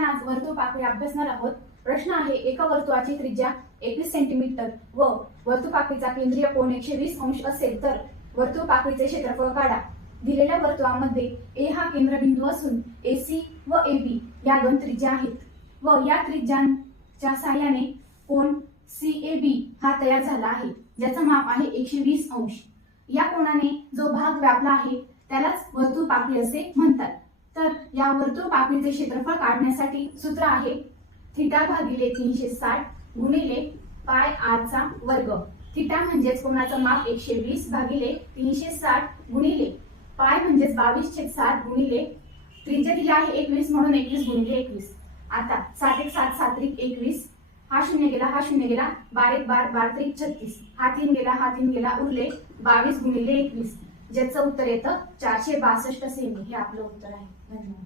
आपण आज वर्तुळ पाकळी अभ्यासणार आहोत. प्रश्न आहे एका वर्तुळाची त्रिज्या एकवीस सेंटीमीटर व वर्तुळ पाकळीचा केंद्रीय कोण एकशे वीस अंश असेल तर वर्तुळ पाकळीचे क्षेत्रफळ काढा. दिलेल्या वर्तुळामध्ये ए हा केंद्रबिंदू असून एसी व ए बी या दोन त्रिज्या आहेत व या त्रिज्यांच्या सहाय्याने कोण सी ए बी हा तयार झाला आहे ज्याचं माप आहे एकशे वीस अंश. या कोणाने जो भाग व्यापला आहे त्यालाच वर्तुळ पाकळी असे म्हणतात. तर या वर्तुळ पाकळीचे क्षेत्रफळ काढण्यासाठी सूत्र आहे. थिटा भागिले तीनशे साठ गुणिले पाय आर चा वर्ग. थिटा म्हणजेच कोणाचं माप एकशे वीस भागिले तीनशे साठ गुणिले पाय म्हणजेच बावीस छेद सात गुणिले त्रिज्या दिली आहे एकवीस म्हणून एकवीस गुणिले एकवीस. आता सात एक सात सात्रिक एकवीस. हा शून्य गेला हा शून्य गेला. बार एक बार बार त्रिक छत्तीस. हा तीन गेला हा तीन गेला उरले बावीस गुणिले एकवीस. ज्याचं उत्तर येतं चारशे बासष्ट सेमी हे आपलं उत्तर आहे. धन्यवाद.